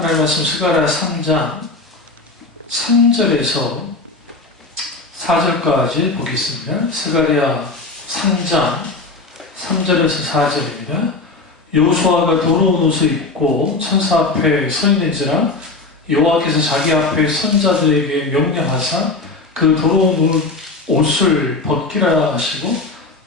하나님 말씀 스가랴 3장 3절에서 4절까지 보겠습니다. 스가랴 3장 3절에서 4절입니다. 여호수아가 더러운 옷을 입고 천사 앞에 서 있는지라 여호와께서 자기 앞에 선자들에게 명령하사 그 더러운 옷을 벗기라 하시고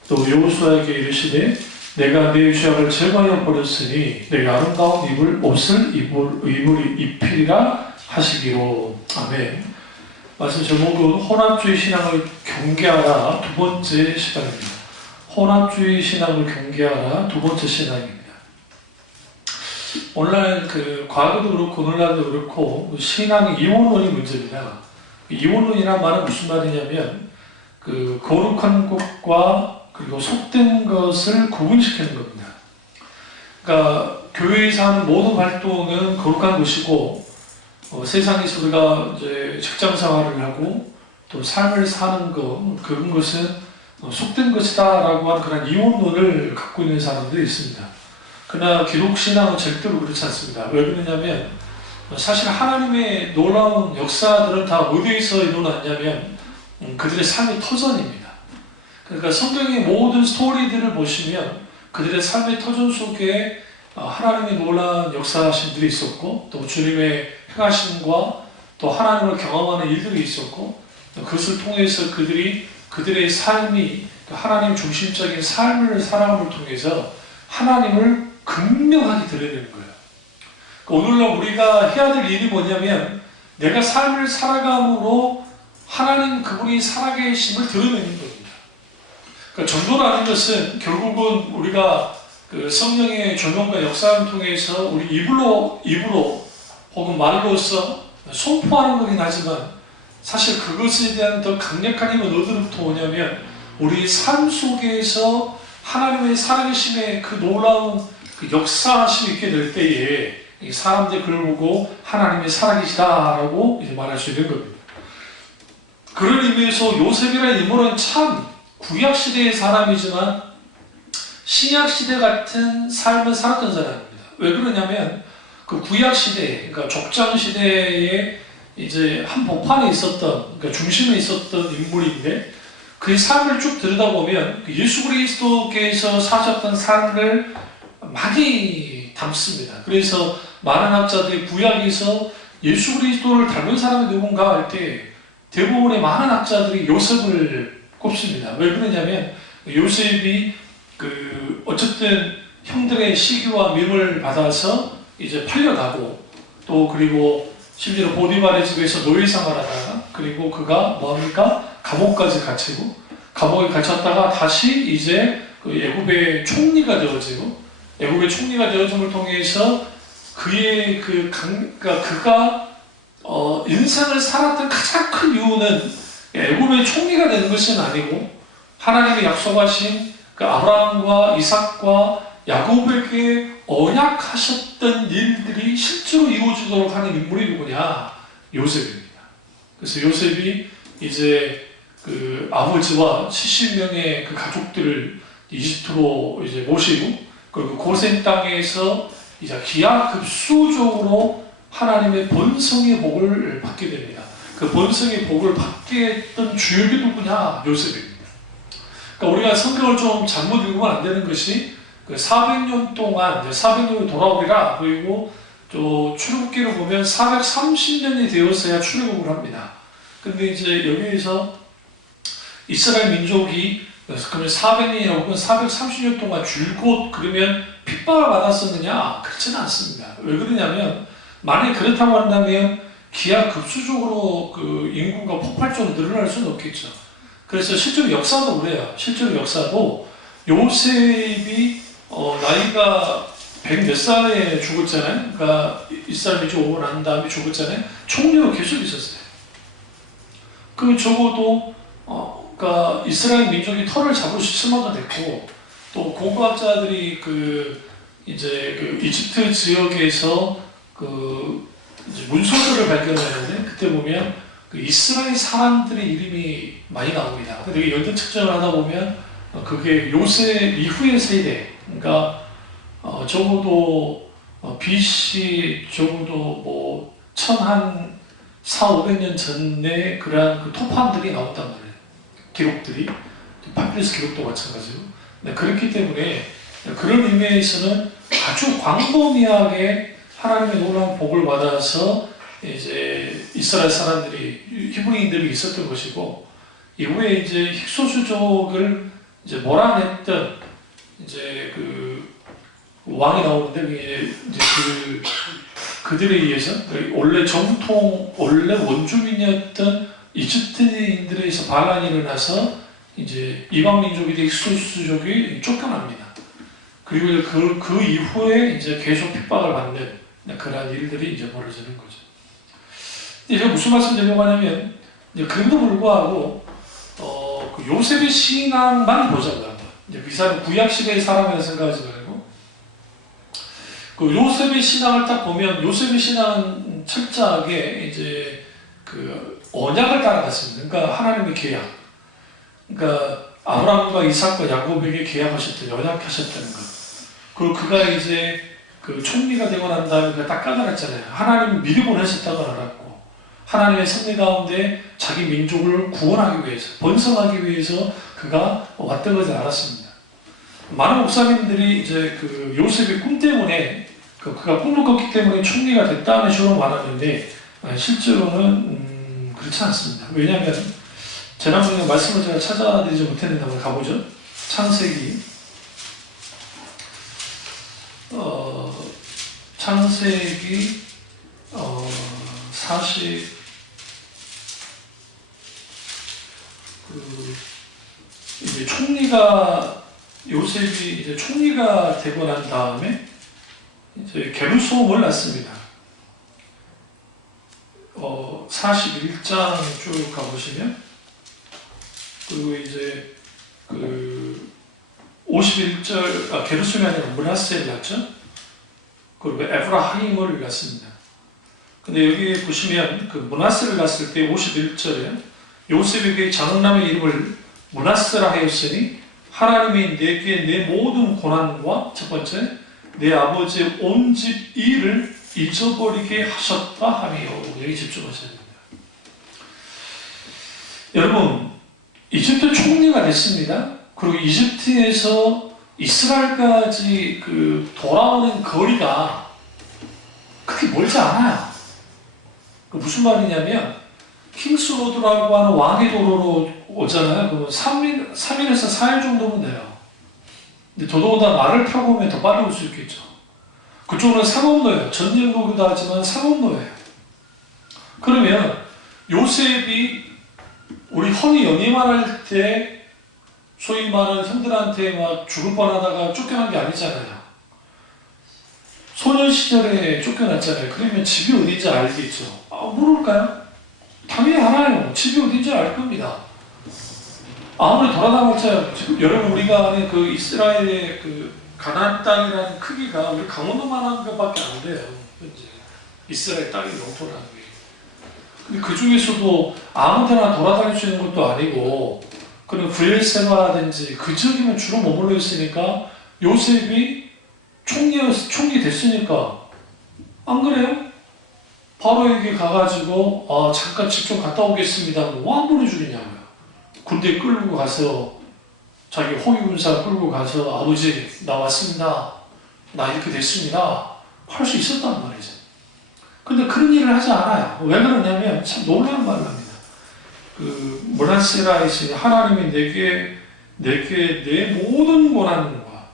또 여호수아에게 이르시되 내가 내 죄악을 제거하여 버렸으니 내가 아름다운 옷을 입히리라 하시기로. 아멘. 말씀 제목은 혼합주의 신앙을 경계하라 두 번째 시간입니다. 혼합주의 신앙을 경계하라 두 번째 시간입니다. 오늘날 과거도 그렇고 오늘날도 그렇고 신앙의 이원론이 문제입니다. 이원론이란 말은 무슨 말이냐면 거룩한 것과 그리고 속된 것을 구분시키는 겁니다. 그러니까 교회에서 하는 모든 활동은 거룩한 것이고 세상에서 우리가 이제 직장 생활을 하고 또 삶을 사는 것 그런 것은 속된 것이다라고 하는 그런 이원론을 갖고 있는 사람들이 있습니다. 그러나 기독신앙은 절대로 그렇지 않습니다. 왜 그러냐면 사실 하나님의 놀라운 역사들은 다 어디에서 일어났냐면 그들의 삶의 터전입니다. 그러니까 성경의 모든 스토리들을 보시면 그들의 삶의 터전 속에 하나님의 놀라운 역사하심들이 있었고 또 주님의 행하심과 또 하나님을 경험하는 일들이 있었고 그것을 통해서 그들의 삶이 하나님 중심적인 삶을 살아감을 통해서 하나님을 극명하게 드러내는 거예요. 오늘날 우리가 해야 될 일이 뭐냐면 내가 삶을 살아감으로 하나님 그분이 살아계심을 드러내는 겁니다. 그러니까 전도라는 것은 결국은 우리가 성령의 조명과 역사를 통해서 우리 입으로 혹은 말로써 선포하는 거긴 하지만 사실 그것에 대한 더 강력한 힘은 어디로부터 오냐면 우리 삶 속에서 하나님의 살아계심의 그 놀라운 역사하심이 있게 될 때에 사람들이 그걸 보고 하나님이 살아계시다라고 이제 말할 수 있는 겁니다. 그런 의미에서 요셉이라는 인물은 참 구약시대의 사람이지만 신약시대 같은 삶을 살았던 사람입니다. 왜 그러냐면 그 구약시대, 그러니까 족장시대에 이제 한 복판에 있었던, 그러니까 중심에 있었던 인물인데 그의 삶을 쭉 들여다보면 예수 그리스도께서 사셨던 삶을 많이 담습니다. 그래서 많은 학자들이 구약에서 예수 그리스도를 닮은 사람이 누군가 할 때 대부분의 많은 학자들이 요셉을 꼽습니다. 왜 그러냐면 요셉이 어쨌든 형들의 시기와 밈을 받아서 이제 팔려가고 또 그리고 심지어 보디발의 집에서 노예 생활하다가 그리고 그가 뭐합니까? 감옥까지 갇히고 감옥에 갇혔다가 다시 이제 애굽의 총리가 되어지고 애굽의 총리가 되어짐을 통해서 그의 그가 인생을 살았던 가장 큰 이유는 애굽의 총리가 되는 것은 아니고 하나님이 약속하신 아브라함과 이삭과 야곱에게 언약하셨던 일들이 실제로 이루어지도록 하는 인물이 누구냐? 요셉입니다. 그래서 요셉이 이제 아버지와 70명의 가족들을 이집트로 이제 모시고 그리고 고센 땅에서 이제 기하급수적으로 하나님의 번성의 복을 받게 됩니다. 그 번성의 복을 받게 했던 주역이 누구냐? 요셉입니다. 그러니까 우리가 성경을 좀 잘못 읽으면 안 되는 것이 400년 동안 400년이 돌아오리라 그리고 또 출애굽기를 보면 430년이 되었어야 출애굽을 합니다. 근데 이제 여기에서 이스라엘 민족이 그러면 400년이나 혹은 430년 동안 줄곧 그러면 핍박을 받았었느냐? 그렇지는 않습니다. 왜 그러냐면 만약에 그렇다고 한다면 기하급수적으로 인구가 폭발적으로 늘어날 수는 없겠죠. 그래서 실제로 역사도 그래요. 실제로 역사도 요셉이 나이가 100 몇 살에 죽었잖아요. 그러니까 이스라엘 민족 오고 난 다음에 죽었잖아요. 총리로 계속 있었어요. 적어도 그러니까 이스라엘 민족이 털을 잡을 수 있을 만도 됐고 또 고고학자들이 이제 이집트 지역에서 이제 문서들을 발견하는데 그때 보면 이스라엘 사람들의 이름이 많이 나옵니다. 근데 연대 측정을 하다 보면 그게 요셉 이후의 세대, 그러니까 적어도 BC 적어도 뭐 1400~500년 전에 그러한 그 토판들이 나온단 말이에요. 기록들이. 파피루스 기록도 마찬가지고. 네, 그렇기 때문에 그런 의미에서는 아주 광범위하게 하나님의 놀라운 복을 받아서 이제 이스라엘 사람들이, 히브리인들이 있었던 것이고, 이후에 이제 힉소스족을 이제 몰아냈던 이제 그 왕이 나오는데, 이제 그들에 의해서 원래 정통, 원래 원주민이었던 이집트인들에서 반란이 일어나서 이제 이방 민족이 된 힉소스족이 쫓겨납니다. 그리고 그 이후에 이제 계속 핍박을 받는 그러한 일들이 이제 벌어지는 거죠. 제가 무슨 말씀 드리려고 하냐면, 그럼에도 불구하고 그 요셉의 신앙만 보자고요. 이제 그 사람 구약 시대의 사람이라 생각하지 말고, 그 요셉의 신앙을 딱 보면, 요셉의 신앙은 철저하게 이제 그 언약을 따라갔습니다. 그러니까 하나님의 계약. 그러니까 아브라함과 이삭과 야곱에게 계약하셨던, 언약하셨다는 것. 그리고 그가 이제 그 총리가 되고 난 다음에 그가 딱 까달았잖아요. 하나님 믿음 보내셨다고 알았고, 하나님의 섭리 가운데 자기 민족을 구원하기 위해서, 번성하기 위해서 그가 왔던 것을 알았습니다. 많은 목사님들이 이제 그 요셉의 꿈 때문에, 그가 꿈을 꿨기 때문에 총리가 됐다는 식으로 말하는데, 실제로는 그렇지 않습니다. 왜냐하면 지난번에 말씀을 제가 찾아드리지 못했는데 한번 가보죠. 창세기 40 이제 요셉이 이제 총리가 되고 난 다음에 이제 게르솜을 낳습니다. 41장 쭉 가보시면, 그리고 이제 그 51절, 게르솜이 아니라 므낫세를 낳죠. 그리고 에브라임을 낳습니다. 근데 여기 보시면 그 므낫세를 낳았을 때 51절에 요셉에게 장남의 이름을 므낫세라 하였으니 하나님이 내게 내 모든 고난과, 첫 번째, 내 아버지의 온 집 일을 잊어버리게 하셨다 하며, 여기 집중하셔야 됩니다. 여러분, 이집트 총리가 됐습니다. 그리고 이집트에서 이스라엘까지 그 돌아오는 거리가 그렇게 멀지 않아요. 무슨 말이냐면, 킹스로드라고 하는 왕의 도로로 오잖아요. 그러면 3일에서 4일 정도면 돼요. 근데 더더군다나 말을 타고 오면 더 빨리 올 수 있겠죠. 그쪽은 상업로예요. 전쟁로기도 하지만 상업로예요. 그러면 요셉이 우리 흔히 연희만 할 때 소위 말하는 형들한테 막 죽을 뻔하다가 쫓겨난 게 아니잖아요. 소년 시절에 쫓겨났잖아요. 그러면 집이 어딘지 알겠죠. 모를까요? 당연히 알아요. 집이 어딘지 알 겁니다. 아무리 돌아다녔자, 여러분, 우리가 아는 그 이스라엘의 그 가나안 땅이라는 크기가 우리 강원도만한 것밖에 안 돼요. 현재 이스라엘 땅이 영토라는 게. 근데 그 중에서도 아무데나 돌아다닐 수 있는 것도 아니고, 그리고 브엘세바라든지 그 지역에만 주로 머물러 있으니까 요셉이 총리 됐으니까, 안 그래요? 바로에게 가가지고 잠깐 집 좀 갔다 오겠습니다. 뭐 안 보내주겠냐고요. 군대 끌고 가서, 자기 호위군사 끌고 가서, 아버지 나 왔습니다, 나 이렇게 됐습니다, 할 수 있었단 말이죠. 근데 그런 일을 하지 않아요. 왜 그러냐면 참 놀라운 말을 합니다. 그 므낫세라 했으니 하나님이 내게 내 모든 고난과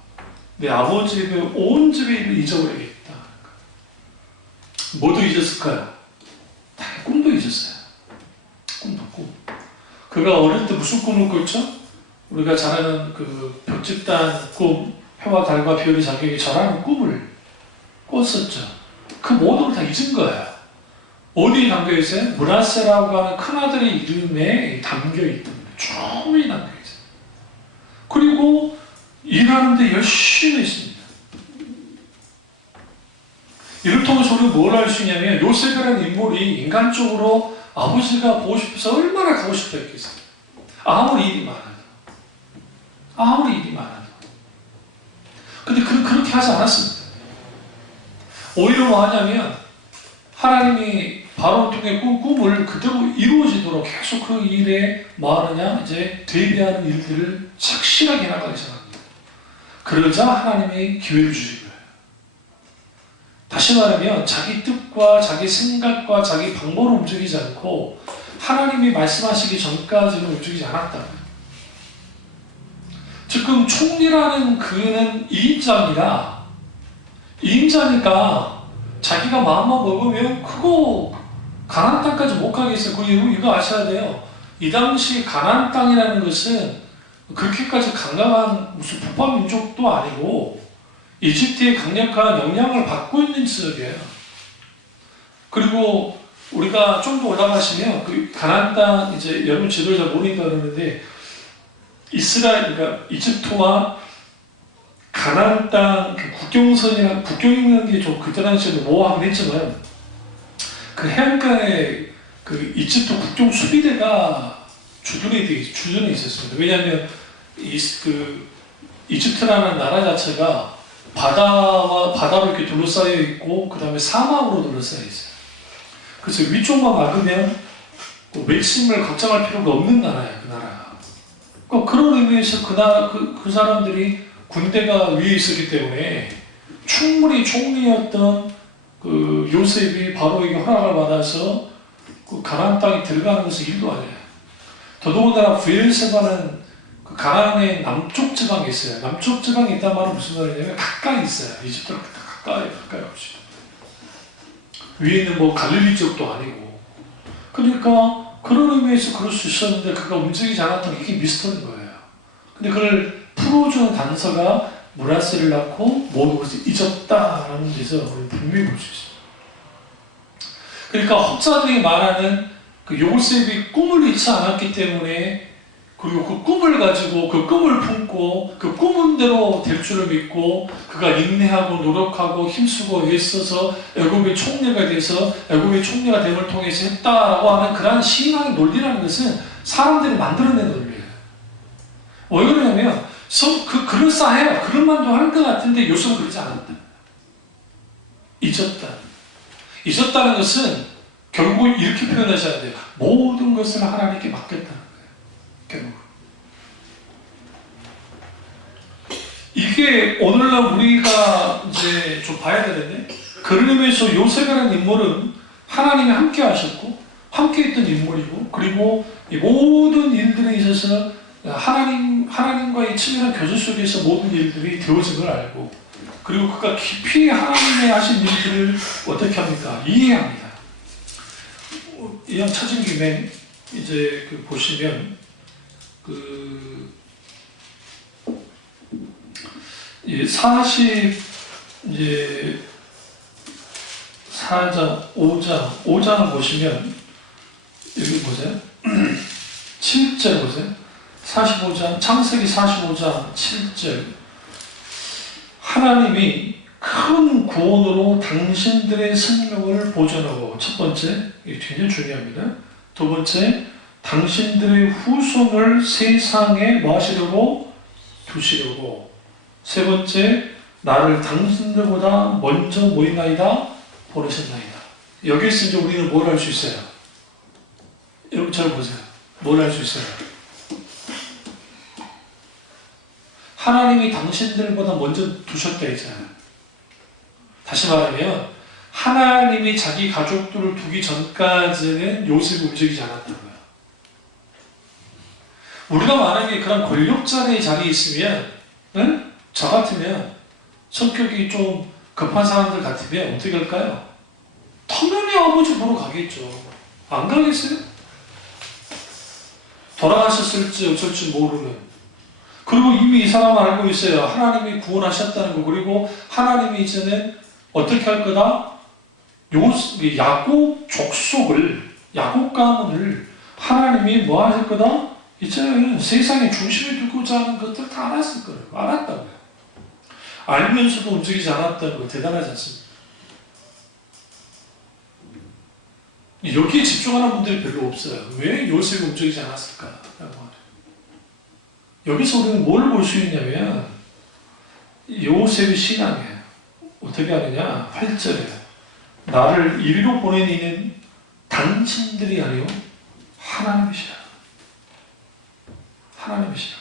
내 아버지의 온 집의 일을 잊어버리겠다. 뭐도 잊었을까요? 당연히 꿈도 잊었어요. 꿈. 그가 어릴 때 무슨 꿈을 꿨죠? 우리가 잘 아는 그 벽집단 꿈, 해와 달과 별이 자기에게 절하는 꿈을 꿨었죠. 그 모든 걸 다 잊은 거예요. 어디에 담겨있어요? 므낫세라고 하는 큰아들의 이름에 담겨있던 거예요. 충분히 담겨있어요. 그리고 일하는데 열심히 했습니다. 이를 통해서 우리가 뭘 알 수 있냐면, 요셉이라는 인물이 인간적으로 아버지가 보고 싶어서 얼마나 가고 싶어 했겠어요. 아무리 일이 많아도. 근데 그렇게 하지 않았습니다. 오히려 뭐 하냐면 하나님이 바로를 통해 꿈을 그대로 이루어지도록 계속 그 일에 뭐 하느냐 이제 대비하는 일들을 착실하게 나가기 시작합니다. 그러자 하나님이 기회를 주신 거예요. 다시 말하면 자기 뜻과 자기 생각과 자기 방법으로 움직이지 않고 하나님이 말씀하시기 전까지는 움직이지 않았다. 지금 총리라는 그는 2인자니까 자기가 마음만 먹으면 크고 가나안 땅까지 못 가겠어요. 그리고 이거 아셔야 돼요. 이 당시 가나안 땅이라는 것은 그렇게까지 강력한 무슨 북방 민족도 아니고 이집트의 강력한 영향을 받고 있는 지역이에요. 그리고 우리가 좀 더 올라가시면 그 가나안 땅 이제 여러분 지도를 잘 모르니까 그러는데 이스라엘 그러니까 이집트와 가나안 땅 그 국경선이랑 국경이라는 게 좀 그때 당시에도 모호하긴 했지만 그 해안가에 그 이집트 국경 수비대가 주둔해 있었습니다. 왜냐하면 이집트라는 나라 자체가 바다로 이렇게 둘러싸여 있고 그 다음에 사막으로 둘러싸여 있어요. 그래서 위쪽만 막으면 외침을 걱정할 필요가 없는 나라예요. 그 나라가. 그런 의미에서 그 사람들이 군대가 위에 있었기 때문에 충분히 총리였던 그 요셉이 바로에게 허락을 받아서 그 가나안 땅에 들어가는 것은 일도 아니에요. 더더군다나 브엘세바는 그 가나안의 남쪽 지방에 있어요. 남쪽 지방에 있단 말은 무슨 말이냐면 가까이 있어요. 이집트랑 가까이 없이. 위에 있는 뭐 갈릴리 지역도 아니고. 그러니까 그런 의미에서 그럴 수 있었는데 그가 움직이지 않았던 게 이게 미스터리인 거예요. 근데 그걸 풀어주는 단서가 므낫세를 낳고 모든 것을 잊었다라는 데서 우리는 분명히 볼 수 있어요. 그러니까 혹자들이 말하는 그 요셉이 꿈을 잃지 않았기 때문에 그리고 그 꿈을 가지고 그 꿈을 품고 그 꿈은대로 될 줄을 믿고 그가 인내하고 노력하고 힘쓰고 애써서 애굽의 총리가 돼서 애굽의 총리가 됨을 통해서 했다라고 하는 그러한 신앙의 논리라는 것은 사람들이 만들어낸 논리예요. 왜 그러냐면 그럴싸해요. 그런 말도 하는 것 같은데 요셉은 그러지 않았다. 잊었다는 것은 결국 이렇게 표현하셔야 돼요. 모든 것을 하나님께 맡겼다는 거예요. 결국. 이게 오늘날 우리가 이제 좀 봐야 되는데 그런 의미에서 요셉이라는 인물은 하나님이 함께 하셨고 함께 했던 인물이고 그리고 이 모든 일들에 있어서 하나님과의 친밀한 교제 속에서 모든 일들이 되어진 걸 알고 그리고 그가 깊이 하나님의 하신 일들을 어떻게 합니까? 이해합니다. 이왕 찾은 김에 이제 보시면 이제 4장 5장을 보시면 여기 보세요. 7절 보세요. 45장 창세기 45장 7절 하나님이 큰 구원으로 당신들의 생명을 보존하고 첫 번째 이게 굉장히 중요합니다. 두 번째 당신들의 후손을 세상에 뭐 하시려고 두시려고 세 번째 나를 당신들보다 먼저 모이나이다 보내셨나이다. 여기서 이제 우리는 뭘 할 수 있어요? 여러분 잘 보세요. 뭘 할 수 있어요? 하나님이 당신들보다 먼저 두셨다 했잖아요. 다시 말하면 하나님이 자기 가족들을 두기 전까지는 요셉이 움직이지 않았던 거예요. 우리가 만약에 그런 권력자의 자리에 있으면 저 같으면 성격이 좀 급한 사람들 같으면 어떻게 할까요? 당연히 아버지 보러 가겠죠. 안 가겠어요? 돌아가셨을지 어쩔지 모르는. 그리고 이미 이 사람은 알고 있어요. 하나님이 구원하셨다는 거. 그리고 하나님이 이제는 어떻게 할 거다? 야곱 족속을, 야곱 가문을 하나님이 뭐 하실 거다? 이제는 세상의 중심에 두고자 하는 것들 다 알았을 거예요. 알았다고요. 알면서도 움직이지 않았다는 거 대단하지 않습니까? 여기에 집중하는 분들이 별로 없어요. 왜 요셉이 움직이지 않았을까? 여기서 우리는 뭘 볼 수 있냐면 요셉의 신앙이에요. 어떻게 하느냐? 8절에 나를 이리로 보낸 이는 당신들이 아니요 하나님이시라. 하나님이시라.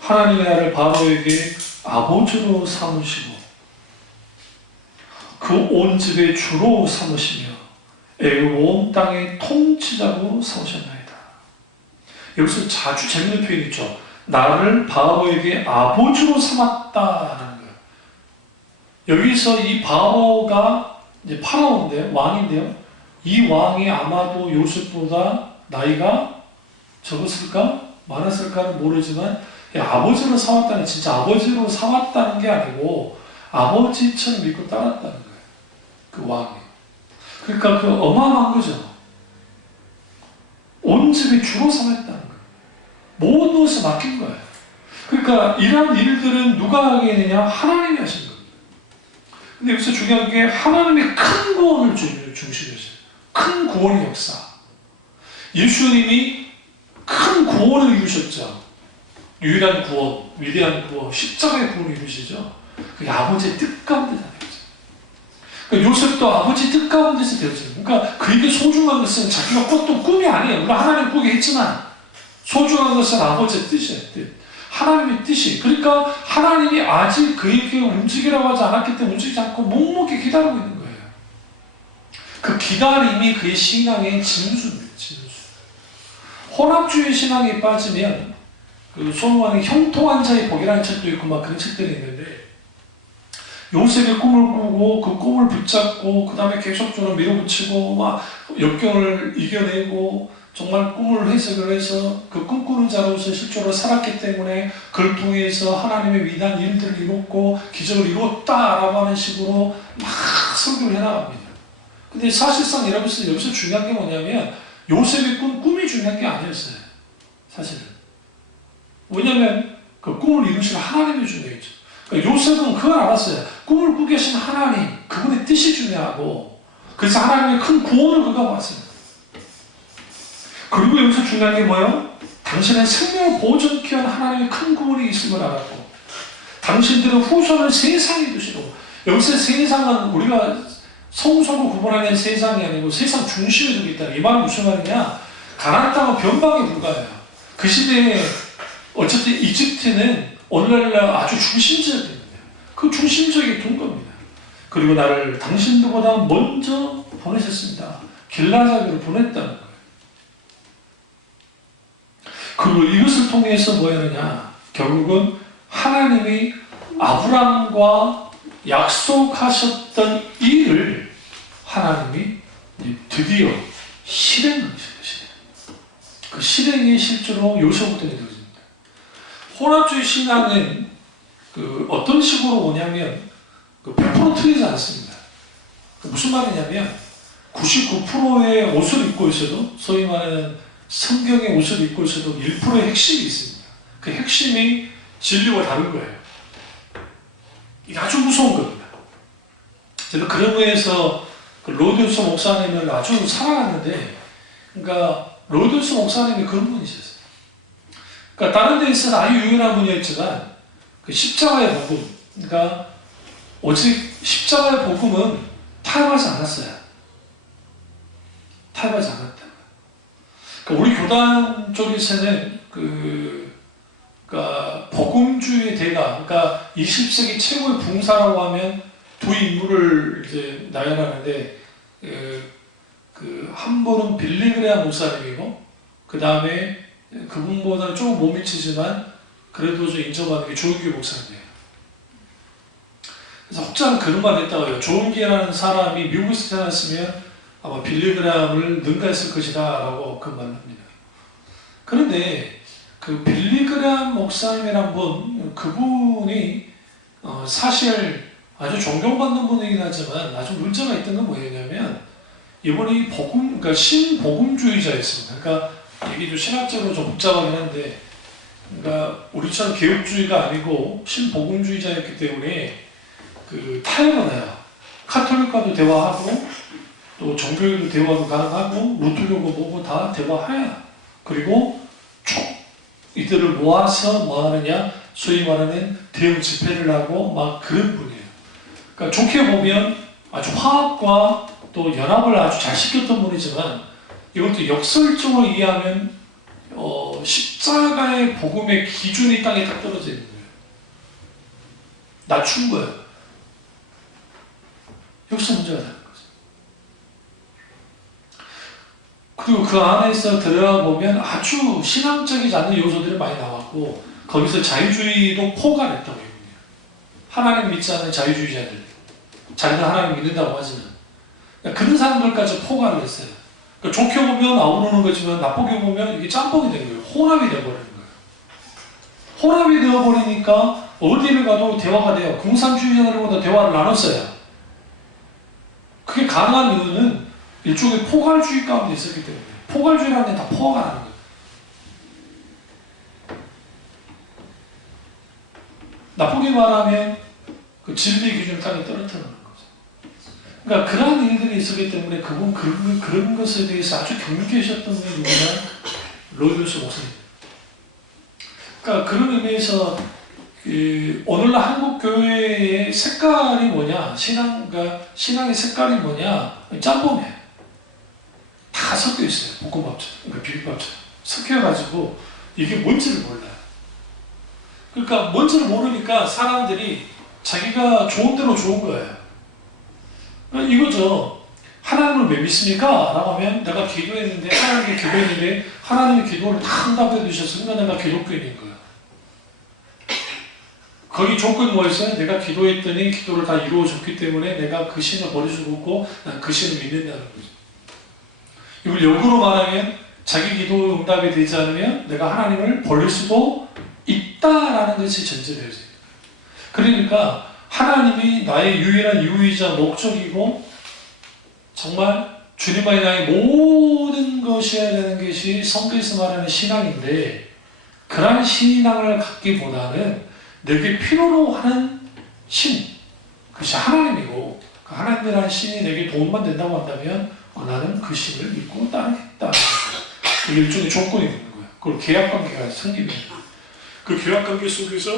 하나님이 나를 바로에게 아버지로 삼으시고 그 온 집의 주로 삼으시며 애굽 온 땅의 통치자로 삼으셨나이다. 여기서 자주 재밌는 표현이 있죠. 나를 바로에게 아버지로 삼았다라는 거예요. 여기서 이 바로가 이제 파라오인데 왕인데요. 이 왕이 아마도 요셉보다 나이가 적었을까? 많았을까는 모르지만 아버지로 삼았다는, 진짜 아버지로 삼았다는 게 아니고 아버지처럼 믿고 따랐다는 거예요. 그 왕이. 그러니까 그 어마어마한 거죠. 온 집이 주로 삼았다는 거예요. 모든 것을 맡긴 거예요. 그러니까 이런 일들은 누가 하게 되냐? 하나님이 하신 겁니다. 근데 여기서 중요한 게 하나님의 큰 구원을 중심이었어요. 큰 구원의 역사. 예수님이 큰 구원을 이루셨죠. 유일한 구원, 위대한 구원, 십자가의 구원을 이루시죠. 그게 아버지의 뜻 가운데 다 되었어요. 그러니까 요셉도 아버지 뜻 가운데서 되었어요. 그러니까 그에게 소중한 것은 자기가 꿨던 꿈이 아니에요. 물론 하나님 꾸게 했지만 소중한 것은 아버지의 뜻이에요. 뜻. 하나님의 뜻이. 그러니까 하나님이 아직 그에게 움직이라고 하지 않았기 때문에 움직이지 않고 묵묵히 기다리고 있는 거예요. 그 기다림이 그의 신앙의 진수입니다. 진수. 혼합주의 신앙에 빠지면 그 소문의 형통한 자의 복이라는 책도 있고 막 그런 책들이 있는데 요셉의 꿈을 꾸고 그 꿈을 붙잡고 그 다음에 계속적으로 밀어붙이고 막 역경을 이겨내고 정말 꿈을 해석을 해서 그 꿈꾸는 자로서 실제로 살았기 때문에 그걸 통해서 하나님의 위대한 일들을 이뤘고 기적을 이뤘다라고 하는 식으로 막 설교를 해나갑니다. 근데 사실상 여러분들 여기서 중요한 게 뭐냐면 요셉의 꿈이 중요한 게 아니었어요. 사실은. 왜냐하면 그 꿈을 이루신 하나님이 중요했죠. 그러니까 요셉은 그걸 알았어요. 꿈을 꾸게 하신 하나님, 그분의 뜻이 중요하고 그래서 하나님의 큰 구원을 그가 봤어요. 그리고 여기서 중요한 게 뭐예요? 당신의 생명을 보존케 한 하나님의 큰 구원이 있음을 알았고 당신들은 후손을 세상에 두시고 여기서 세상은 우리가 성소로 구분하는 세상이 아니고 세상 중심에 두고 있다. 이 말은 무슨 말이냐? 가나안 땅은 변방에 불과해요. 그 시대에 어쨌든 이집트는 오늘날 아주 중심지역입니다. 그 중심지역에 둔 겁니다. 그리고 나를 당신들보다 먼저 보내셨습니다. 길라자기로 보냈다는 거예요. 그리고 이것을 통해서 뭐 하느냐? 결국은 하나님이 아브라함과 약속하셨던 일을 하나님이 드디어 실행하는 것입니다. 그 실행이 실제로 요셉부터 되어집니다. 혼합주의 신앙은 그 어떤 식으로 오냐면 100% 틀리지 않습니다. 무슨 말이냐면 99%의 옷을 입고 있어도 소위 말하는 성경의 옷을 입고 있어도 1%의 핵심이 있습니다. 그 핵심이 진리와 다른 거예요. 이게 아주 무서운 겁니다. 저는 그런 거에서 그 로이더스 목사님을 아주 사랑하는데, 그러니까 로이더스 목사님이 그런 분이셨어요. 그러니까 다른 데 있어서 아주 유명한 분이었지만 그 십자가의 복음, 그러니까 오직 십자가의 복음은 타협하지 않았어요. 타협하지 않았다. 그러니까 우리 교단 쪽에서는 그러니까 복음주의 대가, 그러니까 20세기 최고의 붕사라고 하면 두 인물을 이제 나열하는데 한 분은 빌리그레암 목사님이고 그 다음에 그분보다는 조금 못 미치지만 그래도 좀 인정받는 게 조은기 목사님이에요. 그래서 혹자는 그런 말 했다고 해요. 조은기라는 사람이 미국에서 태어났으면 아마 빌리그레암을 능가했을 것이다 라고 그 말을 합니다. 그런데 그 빌리그레암 목사님이란 분, 그분이 사실 아주 존경받는 분이긴 하지만 아주 문제가 있던 건 뭐냐면 이분이 그러니까 신복음주의자였습니다. 그러니까 이게 좀 신학적으로 좀 복잡하긴 한데, 그러니까 우리처럼 개혁주의가 아니고 신복음주의자였기 때문에 그 타협을 해요. 카톨릭과도 대화하고 또 종교에도 대화도 가능하고 루터교고 뭐고 다 대화해요. 그리고 이들을 모아서 뭐 하느냐, 소위 말하는 대형 집회를 하고 막 그런 분이에요. 그러니까 좋게 보면 아주 화합과 또 연합을 아주 잘 시켰던 분이지만 이것도 역설적으로 이해하면 십자가의 복음의 기준이 땅에 딱 떨어져 있는 거예요. 낮춘 거예요. 여기서 문제가 되는 거죠. 그리고 그 안에서 들어보면 아주 신앙적이지 않은 요소들이 많이 나왔고 거기서 자유주의도 포괄했다고 해요. 하나님 믿지 않는 자유주의자들, 자기들 하나님 믿는다고 하지만 그러니까 그런 사람들까지 포괄을 했어요. 그러니까 좋게 보면 아우르는 거지만 나쁘게 보면 이게 짬뽕이 되는 거예요. 혼합이 되어버리는 거예요. 혼합이 되어버리니까 어디를 가도 대화가 돼요. 공산주의자들보다 대화를 나눴어요. 그게 가능한 이유는 일종의 포괄주의 가운데 있었기 때문에 포괄주의라는 게 다 포괄하는 거예요. 나쁘게 말하면 그 진리 기준을 땅에 떨어뜨리는 거죠. 그러니까 그러한 일들이 있었기 때문에 그런 것에 대해서 아주 경계하셨던 분이 누구냐? 로이더스 목사님. 그러니까 그런 의미에서 오늘날 한국 교회의 색깔이 뭐냐? 신앙의 색깔이 뭐냐? 짬뽕이에요. 다 섞여 있어요. 볶음밥처럼, 그러니까 비빔밥처럼 섞여가지고 이게 뭔지를 몰라요. 그러니까 뭔지를 모르니까 사람들이 자기가 좋은 대로 좋은 거예요. 그러니까 이거죠. 하나님을 왜 믿습니까? 라고 하면 내가 기도했는데 하나님께 기도했는데 하나님의 기도를 다 응답해 주셨으니까 내가 기독교인인 거예요. 거기 조건이 뭐였어요? 내가 기도했더니 기도를 다 이루어줬기 때문에 내가 그 신을 버릴 수 없고 난 그 신을 믿는다는 거죠. 이걸 역으로 말하면 자기 기도 응답이 되지 않으면 내가 하나님을 버릴 수도 있다라는 것이 전제되어져 있어요. 그러니까 하나님이 나의 유일한 유의자 목적이고 정말 주님만이 나의 모든 것이어야 되는 것이 성경에서 말하는 신앙인데 그러한 신앙을 갖기보다는 내게 필요로 하는 신, 그것이 하나님이고 그 하나님이라는 신이 내게 도움만 된다고 한다면 나는 그 신을 믿고 따르겠다. 그게 일종의 조건이 되는 거예요. 그걸 계약관계가 생기는 거예요. 그 계약관계 속에서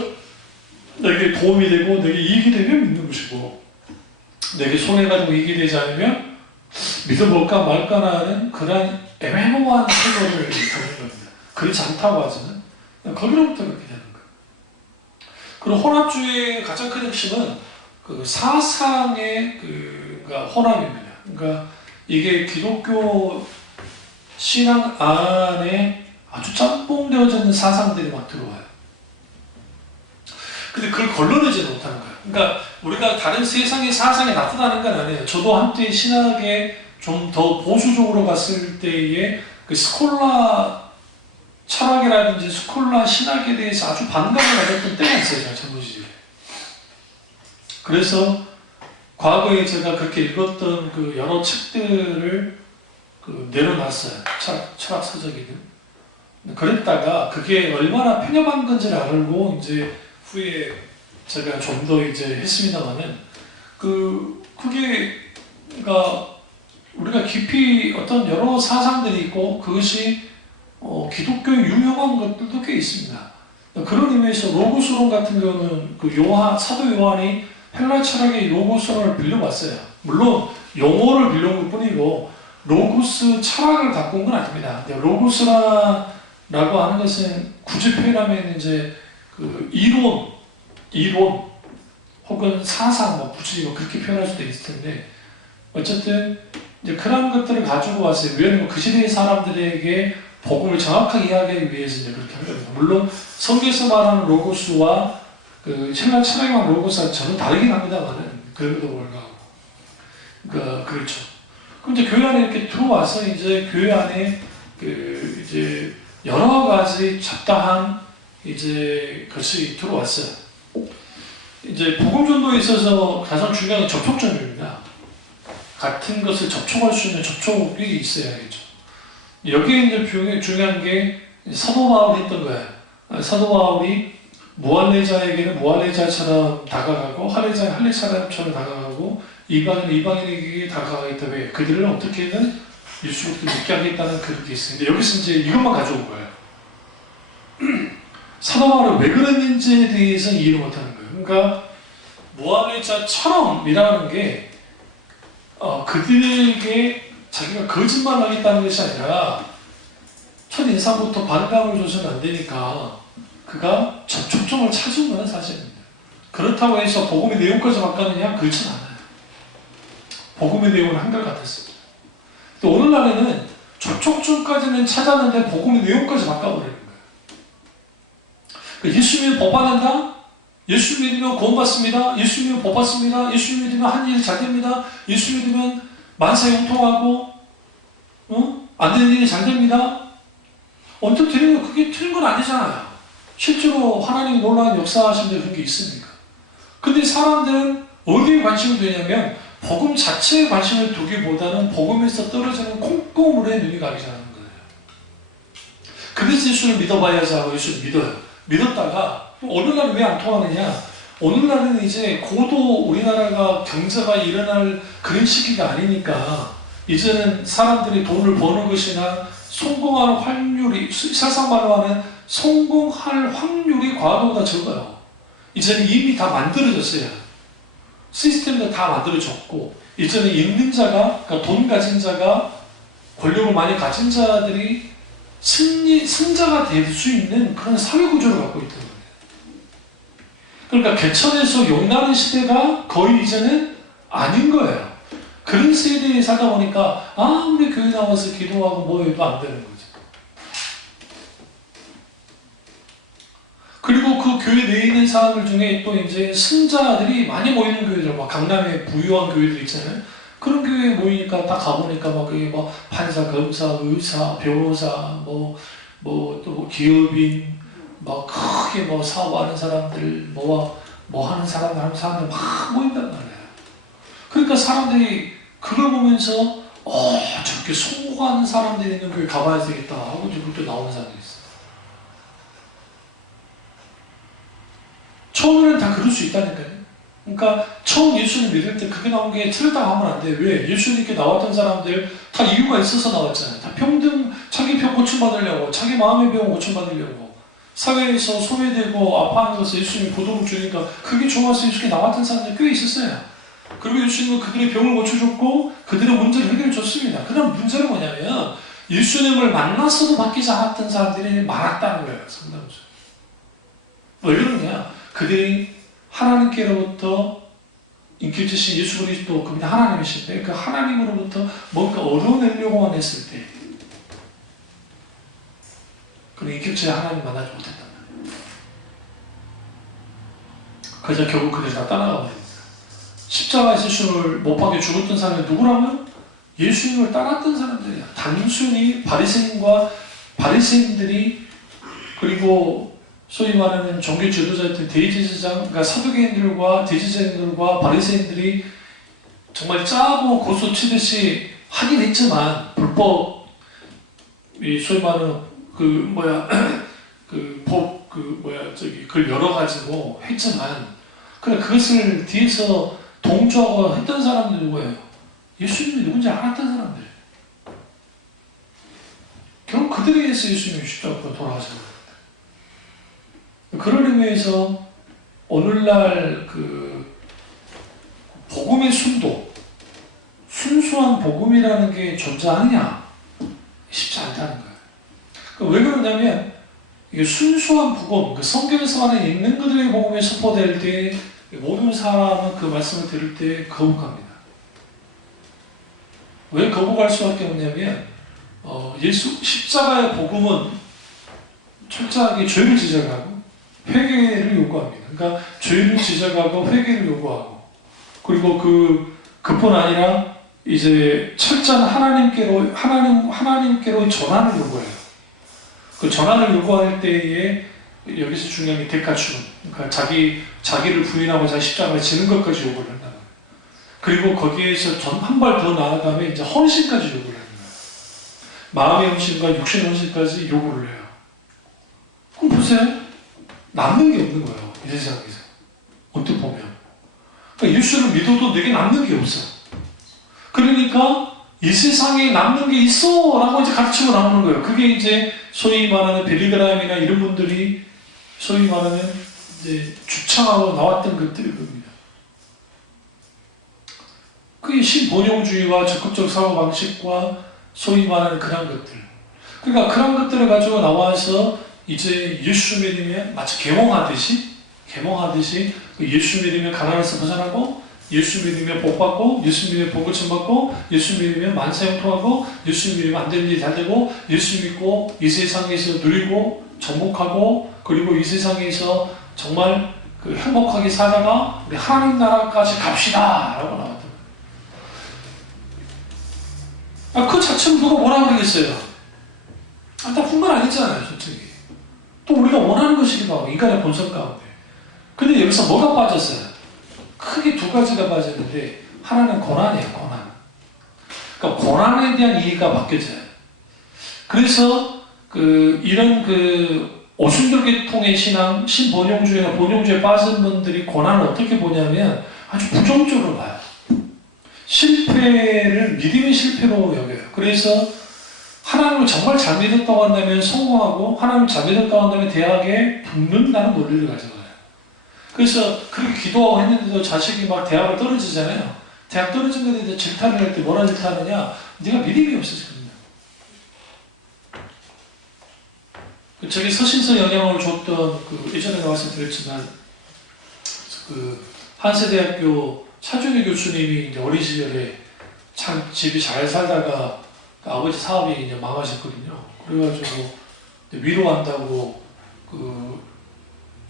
내게 도움이 되고 내게 이익이 되면 믿는 것이고 내게 손해가 되고 이익이 되지 않으면 믿어볼까 말까라는 그런 애매모호한 태도를 보는 겁니다. 그렇지 않다고 하지만 거기로부터 그렇게 되는 거예요. 그리고 혼합주의의 가장 큰 핵심은 그 사상의 그러니까 혼합입니다. 그러니까 이게 기독교 신앙 안에 아주 짬뽕되어져 있는 사상들이 막 들어와요. 근데 그걸 걸러내지 못하는 거예요. 그러니까 우리가 다른 세상의 사상이 나타나는 건 아니에요. 저도 한때 신학에 좀 더 보수적으로 갔을 때에 그 스콜라 철학이라든지 스콜라 신학에 대해서 아주 반감을 가졌던 때가 있어요. 제가 전부시집에. 그래서 과거에 제가 그렇게 읽었던 그 여러 책들을 내려놨어요. 철학 서적이든. 그랬다가 그게 얼마나 편협한 건지를 알고 이제 후에 제가 좀 더 이제 했습니다만은 그게 그러니까 우리가 깊이 어떤 여러 사상들이 있고 그것이 기독교의 유명한 것들도 꽤 있습니다. 그런 의미에서 로고스론 같은 경우는 그 사도 요한이 헬라 철학의 로고스론을 빌려왔어요. 물론 용어를 빌려온 것 뿐이고 로고스 철학을 갖고 온 건 아닙니다. 로고스라고 하는 것은 굳이 표현하면 이제 그 이론 혹은 사상 굳이 그렇게 표현할 수도 있을 텐데 어쨌든 이제 그런 것들을 가지고 왔어요. 왜냐하면 그 시대의 사람들에게 복음을 정확하게 이해하기 위해서 이제 그렇게 한 겁니다. 물론 성경에서 말하는 로고스와 그 헬라 철학의 로고스와 전혀 다르긴 합니다만은 그럼에도 불구하고 그렇죠. 그럼 이제 교회 안에 이렇게 들어와서 이제 교회 안에 이제 여러 가지 잡다한 이제 것이 들어왔어요. 이제 복음 전도에 있어서 가장 중요한 건 접촉점입니다. 같은 것을 접촉할 수 있는 접촉이 있어야겠죠. 여기에 이제 중요한 게 사도 바울이 했던 거예요. 사도 바울이 무할례자에게는 무할례자처럼 다가가고 할례자는 할례자처럼 다가가고 이방인에게 다가가겠다. 왜? 그들을 어떻게든 예수로부터 믿게 하겠다는 그런 게 있습니다. 여기서 이제 이것만 가져온 거예요. 사도 바울이 왜 그랬는지에 대해서 이해를 못하는 거예요. 그러니까 모할레자처럼이라는 게 그들에게 자기가 거짓말을 하겠다는 것이 아니라 첫인상부터 반감을 줘서는 안 되니까 그가 접촉점을 찾은 것은 사실입니다. 그렇다고 해서 복음의 내용까지 바뀌느냐? 그렇진 않아요. 복음의 내용은 한결같았습니다. 또 오늘날에는 접촉점까지는 찾았는데 복음의 내용까지 바꿔버리는 거예요. 예수 믿으면 복 받는다? 예수 믿으면 구원받습니다. 예수 믿으면 복 받습니다. 예수 믿으면 한 일이 잘 됩니다. 예수 믿으면 만사 형통하고 안 되는 일이 잘 됩니다. 언뜻 들으면 그게 틀린 건 아니잖아요. 실제로 하나님이 놀라운 역사하신 데 그런 게 있습니까? 근데 사람들은 어디에 관심이 되냐면 복음 자체에 관심을 두기보다는 복음에서 떨어지는 콩고물에 눈이 가기 시작하는 거예요. 그래서 예수를 믿어봐야지 하고 예수를 믿어요. 믿었다가 오늘날은 왜 안 통하느냐? 오늘날은 이제 고도 우리나라가 경제가 일어날 그런 시기가 아니니까 이제는 사람들이 돈을 버는 것이나 성공하는 확률이, 세상 말로 하는 성공할 확률이 과거보다 적어요. 이제는 이미 다 만들어졌어요. 시스템도 다 만들어졌고, 이제는 있는 자가, 그러니까 돈 가진 자가, 권력을 많이 가진 자들이 승자가 될 수 있는 그런 사회 구조를 갖고 있다는 거예요. 그러니까 개천에서 용나는 시대가 거의 이제는 아닌 거예요. 그런 세대에 살다 보니까 아무리 교회 나와서 기도하고 뭐 해도 안 되는 거죠. 그리고 그 교회 내에 있는 사람들 중에 또 이제 승자들이 많이 모이는 교회들, 막 강남에 부유한 교회들 있잖아요. 그런 교회에 모이니까 딱 가보니까 막 그게 뭐 판사, 검사, 의사, 변호사, 뭐 또 기업인, 막 크게 뭐 사업하는 사람들, 뭐 하는 사람들 막 모인단 말이에요. 그러니까 사람들이 그걸 보면서 저렇게 성공하는 사람들이 있는 교회 가봐야 되겠다 하고 또 나오는 사람이 있어요. 처음에는 다 그럴 수 있다니까요. 그러니까 처음 예수를 믿을 때 그게 나온 게 틀렸다고 하면 안 돼. 왜? 예수님께 나왔던 사람들 다 이유가 있어서 나왔잖아요. 다 평등, 자기 병 고침받으려고, 자기 마음의 병 고침받으려고, 사회에서 소외되고 아파하는 것을 예수님이 보도를 주니까 그게 좋아서 예수님께 나왔던 사람들 꽤 있었어요. 그리고 예수님은 그들의 병을 고쳐줬고 그들의 문제를 해결해 줬습니다. 그럼 문제는 뭐냐면 예수님을 만났어도 바뀌지 않았던 사람들이 많았다는 거예요. 상당수. 왜 그러냐? 그들이 하나님께로부터 인격지신 예수 그리스도 그분이 하나님이신데 그 하나님으로부터 뭔가 얻어내려고만 했을 때 그런 인격체의 하나님 만나지 못했단 말이에요. 그래서 결국 그들이 다 따라가 버립니다. 십자가에서 예수님을 못 박혀 죽었던 사람이 누구라면 예수님을 따랐던 사람들이야. 단순히 바리새인들이 그리고 소위 말하는 종교 지도자였던 대제사장, 그러니까 사두개인들과 대제사장들과 바리새인들이 정말 짜고 고소 치듯이 하긴 했지만 불법 소위 말하는 그걸 열어가지고 했지만 그래 그것을 뒤에서 동조하고 했던 사람들이 누구예요? 예수님이 누군지 알았던 사람들. 결국 그들에 의해서 예수님이 십자가로 돌아가신 겁니다. 그런 의미에서 오늘날 그 복음의 순도, 순수한 복음이라는 게 존재하느냐? 쉽지 않다는 거예요. 왜 그러냐면 이게 순수한 복음, 그 성경에서 말하는 있는 그들의 복음에 선포될 때 모든 사람은 그 말씀을 들을 때 거북합니다. 왜 거북할 수밖에 없냐면 예수 십자가의 복음은 철저하게 죄를 지적하고 회개를 요구합니다. 그러니까 죄를 지적하고 회개를 요구하고 그리고 그뿐 아니라 이제 철저한 하나님께로 전환을 요구해요. 그 전환을 요구할 때에 여기서 중요한 게 대가추금, 그러니까 자기를 부인하고 자기 십자가를 지는 것까지 요구를 한다는 거예요. 그리고 거기에서 한 발 더 나아가면 이제 헌신까지 요구를 하는 거예요. 마음의 헌신과 육신의 헌신까지 요구를 해요. 그럼 보세요. 남는 게 없는 거예요. 이 세상에서. 어떻게 보면. 그러니까 예수를 믿어도 내게 남는 게 없어. 그러니까 이 세상에 남는 게 있어 라고 이제 가르치고 나오는 거예요. 그게 이제 소위 말하는 빌리그라임이나 이런 분들이 소위 말하는 이제 주창하고 나왔던 것들이 겁니다. 그게 신본용주의와 적극적 사고방식과 소위 말하는 그런 것들. 그러니까 그런 것들을 가지고 나와서 이제 예수 믿으면 마치 계몽하듯이 예수 믿으면 가난에서 벗어나고, 예수 믿으면 복받고, 예수 믿으면 복고침 받고, 예수 믿으면 만사형통하고, 예수 믿으면 안 되는 일이 잘 되고, 예수 믿고 이 세상에서 누리고 정복하고, 그리고 이 세상에서 정말 행복하게 살다가 우리 하나님 나라까지 갑시다 라고 나왔던 거예요. 그 자체는 누가 뭐라 그러겠어요? 나쁜 건 아니잖아요, 솔직히. 또 우리가 원하는 것이기도 하고, 인간의 본성 가운데. 근데 여기서 뭐가 빠졌어요? 크게 두 가지가 빠졌는데, 하나는 고난이에요, 고난. 그러니까 고난에 대한 이해가 바뀌어져요. 그래서 이런 오순절계통의 신앙, 신본용주의나 본용주의에 빠진 분들이 고난을 어떻게 보냐면 아주 부정적으로 봐요. 실패를 믿음의 실패로 여겨요. 그래서 하나님을 정말 잘 믿었다고 한다면 성공하고, 하나님을 잘 믿었다고 한다면 대학에 붙는다는 논리를 가져가요. 그래서 그렇게 기도하고 했는데도 자식이 막 대학을 떨어지잖아요. 대학 떨어진 것에 대해서 질타를 할 때 뭐라 질타하느냐? 네가 믿음이 없어서. 저기 서신서 영향을 줬던 예전에 말씀드렸지만 한세대학교 차준희 교수님이 이제 어린 시절에 참 집이 잘 살다가 아버지 사업이 이제 망하셨거든요. 그래가지고 위로한다고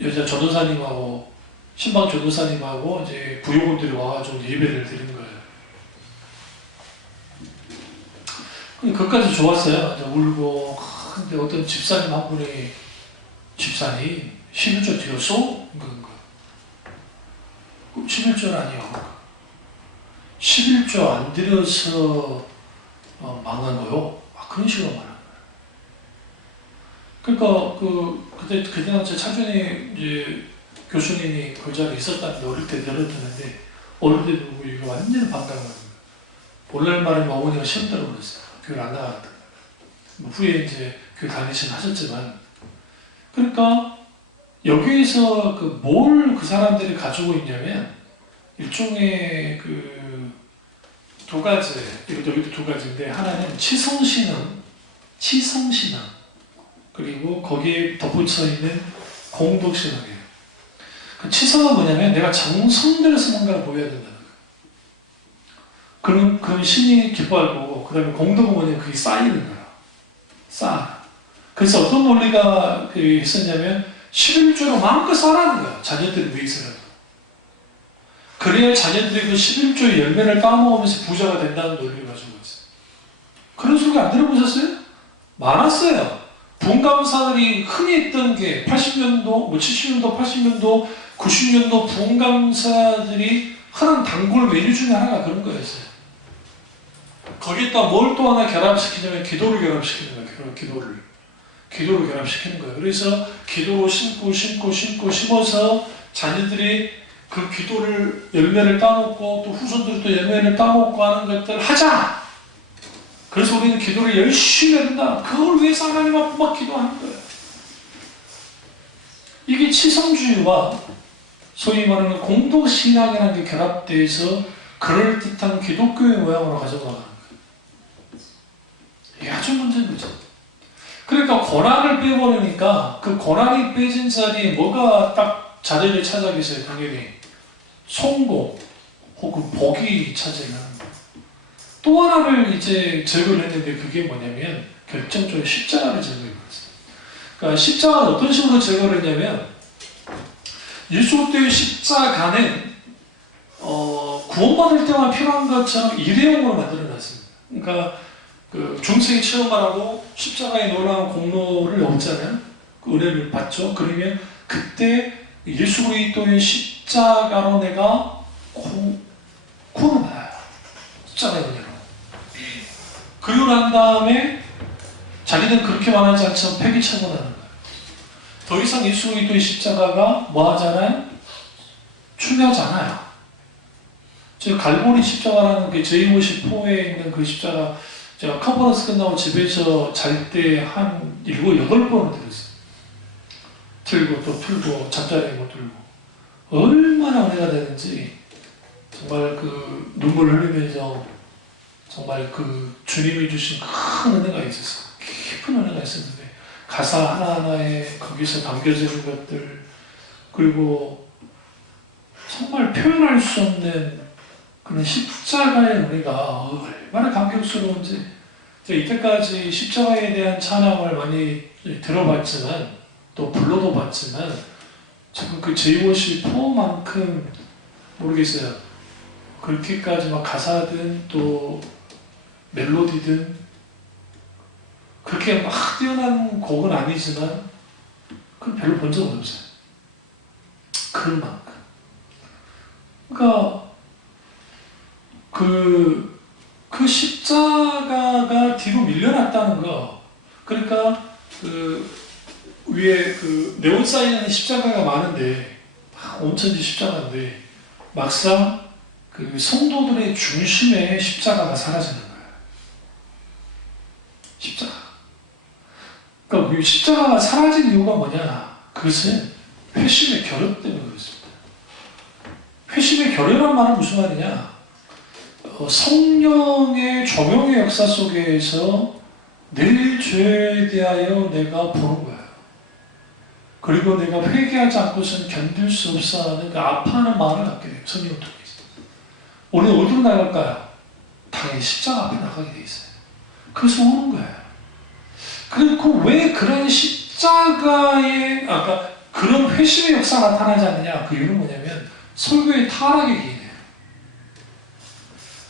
여자 전도사님하고 신방 전도사님하고 이제 부요원들이 와가지고 예배를 드린 거예요. 근데 그것까지 좋았어요. 이제 울고. 근데 어떤 집사님 한 분이, 집사님 11조 드렸어? 그런 거. 11조는 아니요. 11조 안 드려서 망한 거요? 그런 식으로 말한 거예요. 그러니까 그때 당시에 차준희 이제 교수님이 그 자리에 있었다는데, 어릴 때 들었는데, 어릴 때도 이거 완전히 반감하는 거예요. 오늘 말하면 어머니가 시험 들어버렸어요. 교회를 안 나갔다. 후에 이제 교회 다니신 하셨지만, 그러니까 여기에서 뭘 그 사람들이 가지고 있냐면 일종의 두 가지, 여기도 두 가지인데, 하나는 치성신앙, 그리고 거기에 덧붙여 있는 공덕신앙이에요. 그 치성은 뭐냐면 내가 정성들여서 뭔가를 보여야 된다는 거예요. 그럼 신이 기뻐할 거고, 그 다음에 공덕은 뭐냐면 그게 쌓이는 거예요. 그래서 어떤 논리가 있었냐면 11조로 마음껏 쌓으라는 거야. 자녀들을 위해서라도. 그래야 자녀들이 그 11조의 열매를 따먹으면서 부자가 된다는 논리를 가지고 있어요. 그런 소리 안 들어보셨어요? 많았어요. 부흥감사들이 흔히 했던 게 80년도, 70년도, 80년도, 90년도 부흥감사들이 흔한 단골 메뉴 중에 하나가 그런 거였어요. 거기에다 뭘 또 하나 결합시키냐면 기도를 결합시키는 거예요. 기도를 결합시키는 거예요. 그래서 기도로 심어서 자녀들이 그 기도를 열매를 따먹고, 또 후손들도 열매를 따먹고 하는 것들 하자! 그래서 우리는 기도를 열심히 한다. 그걸 위해서 하나님 앞에 막 기도하는 거예요. 이게 치성주의와 소위 말하는 공동신앙이라는 게 결합돼서 그럴듯한 기독교의 모양으로 가져가는 거예요. 이게 아주 문제인 거죠. 그러니까 고난을 빼버리니까 그 고난이 빼진 자리에 뭐가 딱 자리를 차지하겠어요? 당연히 성공 혹은 복이 차지하는 거예요. 또 하나를 이제 제거를 했는데, 그게 뭐냐면 결정적으로 십자가를 제거해버렸어요. 그러니까 십자가는 어떤 식으로 제거를 했냐면, 예수 그리스도의 십자가는 구원받을 때만 필요한 것처럼 일회용으로 만들어놨습니다. 그러니까 중세기 체험하라고 십자가에 놀라운 공로를 얻잖아요. 그 은혜를 받죠. 그러면 그때 예수 그리스도의 십자가로 내가 구원을 받아요. 십자가의 은혜로. 그리고 난 다음에 자기는 그렇게 말하지 않지만 폐기처분하는 거예요. 더 이상 예수 그리스도의 십자가가 뭐 하잖아요? 중요하지 않아요. 저 갈보리 십자가라는 그 J54에 있는 그 십자가, 제가 컨퍼런스 끝나고 집에서 잘 때 한 7, 8번을 들었어요. 들고 또 틀고 잠자리에 못 들고 얼마나 은혜가 되는지 정말 그 눈물 흘리면서 정말 그 주님이 주신 큰 은혜가 있었어요. 깊은 은혜가 있었는데 가사 하나하나에 거기서 담겨지는 것들, 그리고 정말 표현할 수 없는 그런 십자가의 은혜가 얼마나 감격스러운지. 제가 이때까지 십자가에 대한 찬양을 많이 들어봤지만 또 불러도 봤지만 지금 그 제이워시4만큼 모르겠어요. 그렇게까지 막 가사든 또 멜로디든 그렇게 막 뛰어난 곡은 아니지만 그건 별로 본 적은 없어요. 그만큼. 그러니까 그 십자가가 뒤로 밀려났다는 거. 그러니까 그 위에 그 네온 사인하는 십자가가 많은데 온천지 십자가인데 막상 그 성도들의 중심에 십자가가 사라지는 거예요. 십자가. 그러니까 그 십자가가 사라진 이유가 뭐냐? 그것은 회심의 결여 때문에 그렇습니다. 회심의 결여란 말은 무슨 말이냐? 성령의 조명의 역사 속에서 늘 죄에 대하여 내가 보는 거예요. 그리고 내가 회개하지 않고서는 견딜 수 없어 하는 그 아파하는 마음을 갖게 돼요. 성령을 통해서. 우리는 어디로 나갈까요? 당연히 십자가 앞에 나가게 돼 있어요. 그래서 오는 거예요. 그리고 왜 그런 십자가의 아까 그런 회심의 역사가 나타나지 않느냐? 그 이유는 뭐냐면 설교의 타락의 기인이에요.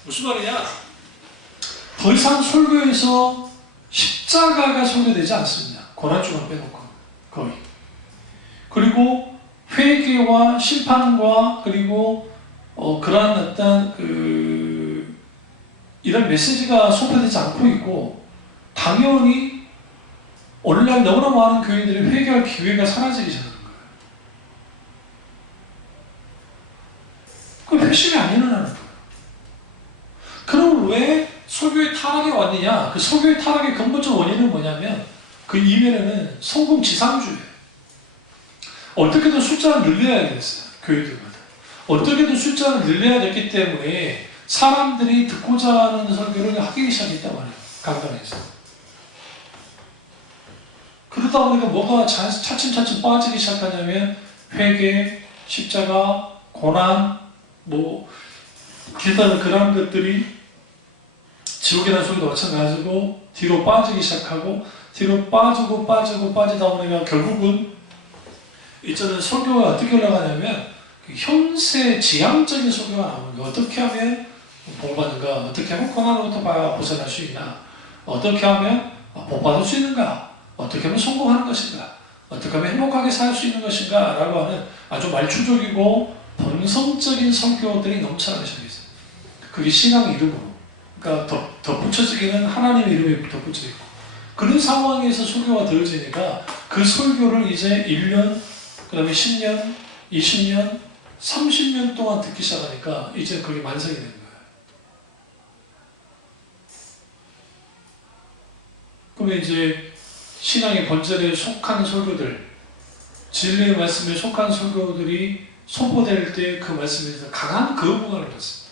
무슨 말이냐? 더 이상 설교에서 십자가가 설교되지 않습니다. 고난주간 빼놓고 거의. 그리고 회개와 심판과 그리고 그러한 어떤 이런 메시지가 소개되지 않고 있고, 당연히 오늘날 너무나 많은 교인들이 회개할 기회가 사라지기 시작하는 거예요. 그 회심이 안 일어나는 거예요. 그럼 왜 설교의 타락이 왔느냐? 그 설교의 타락의 근본적 원인은 뭐냐면 그 이면에는 성공 지상주의예요. 어떻게든 숫자를 늘려야겠어요. 교회들마다. 어떻게든 숫자를 늘려야 됐기 때문에 사람들이 듣고자 하는 설교를 하기 시작했단 말이에요. 강단에서. 그러다 보니까 뭐가 차츰차츰 빠지기 시작하냐면 회개, 십자가, 고난, 기타 그런 것들이 지옥이라는 소리도 마찬가지고 뒤로 빠지기 시작하고 뒤로 빠지다 보니까 결국은 이제는 설교가 어떻게 올라가냐면 현세 지향적인 설교가 나오는 거예요. 어떻게 하면 복받는가? 어떻게 하면 고난으로부터 벗어날 수 있나? 어떻게 하면 복받을 수 있는가? 어떻게 하면 성공하는 것인가? 어떻게 하면 행복하게 살 수 있는 것인가? 라고 하는 아주 말초적이고 본성적인 설교들이 넘쳐나기 시작했어요. 그게 신앙 이름으로. 그러니까 덧붙여지기는 하나님의 이름이 덧붙여 있고. 그런 상황에서 설교가 되어지니까 그 설교를 이제 1년, 그 다음에 10년, 20년, 30년 동안 듣기 시작하니까 이제 그게 만성이 되는 거예요. 그러면 이제 신앙의 본질에 속한 설교들, 진리의 말씀에 속한 설교들이 선포될 때 그 말씀에서 강한 거부감을 받습니다.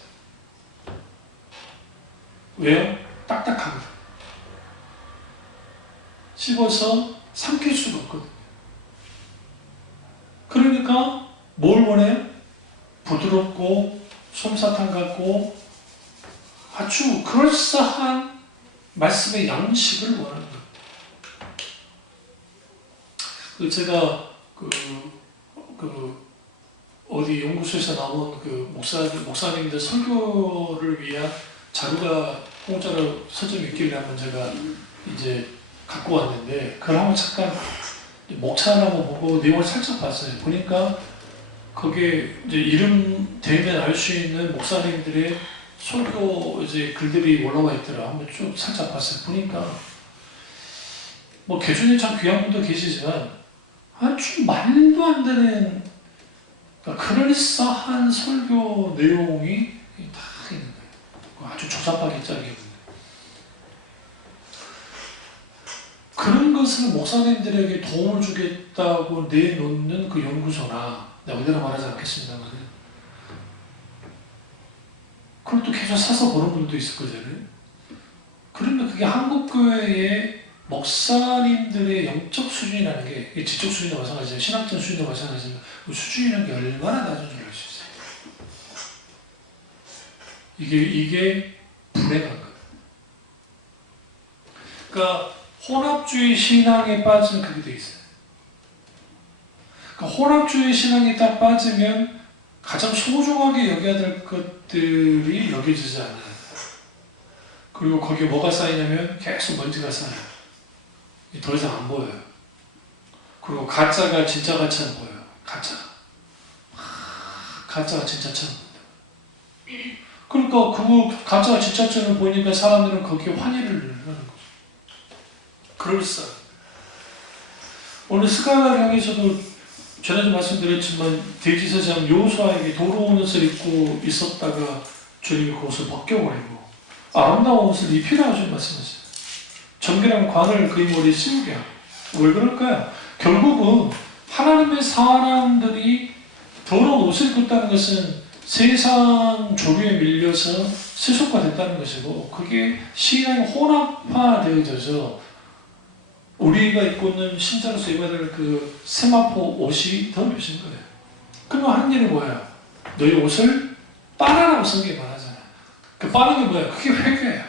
왜요? 딱딱합니다. 씹어서 삼킬 수가 없거든요. 그러니까 뭘 원해요? 부드럽고 솜사탕 같고 아주 그럴싸한 말씀의 양식을 원하는 거예요. 제가 어디 연구소에서 나온 목사님들 설교를 위한 자료가 공짜로 서점에 있길래 한번 제가 이제 갖고 왔는데 그걸 한번 잠깐 목차를 한번 보고 내용을 살짝 봤어요. 보니까 거기에 이제 이름 대면 알 수 있는 목사님들의 설교 이제 글들이 올라와 있더라. 한번 쭉 살짝 봤어요. 보니까 개중에 참 귀한 분도 계시지만 아주 말도 안 되는 그럴싸한 설교 내용이 다 있는 거예요. 아주 조잡하게 짜게. 그런 것을 목사님들에게 도움을 주겠다고 내놓는 그 연구소나, 내가 어디나 말하지 않겠습니다만, 또 계속 사서 보는 분도 있을 거잖아요. 그런데 그게 한국교회의 목사님들의 영적 수준이라는 게 지적 수준도 마찬가지지만 신학적 수준도 마찬가지지만 그 수준이라는 게 얼마나 낮은 줄 알 수 있어요. 이게 불행한 거예요. 그러니까 혼합주의 신앙에 빠지면 그게 돼 있어요. 그러니까 혼합주의 신앙에 딱 빠지면 가장 소중하게 여겨야 될 것들이 여겨지지 않아요. 그리고 거기에 뭐가 쌓이냐면 계속 먼지가 쌓여요. 더 이상 안 보여요. 그리고 가짜가 진짜 가짜는 보여요. 가짜가 진짜처럼 보여요. 그러니까 그 가짜가 진짜처럼 보이니까 사람들은 거기에 환희를 하는 거죠. 그럴싸해. 오늘 스가랴 향에서도 전에도 말씀드렸지만 대지사장 여호수아에게 도로운 옷을 입고 있었다가 주님이 그것을 벗겨버리고 아름다운 옷을 입히라고 좀 말씀하셨어요. 정결한 관을 그의 머리에 씌우게 하고. 왜 그럴까요? 결국은 하나님의 사람들이 더러운 옷을 입었다는 것은 세상 조류에 밀려서 세속화됐다는 것이고 그게 신앙이 혼합화되어져서 우리가 입고 있는 신자로서 입어야 될 그 세마포 옷이 더 묘신 거예요. 그러면 하는 일이 뭐예요? 너희 옷을 빨아라고 성경에 말하잖아요. 그 빠는 게 뭐예요? 그게 회개예요.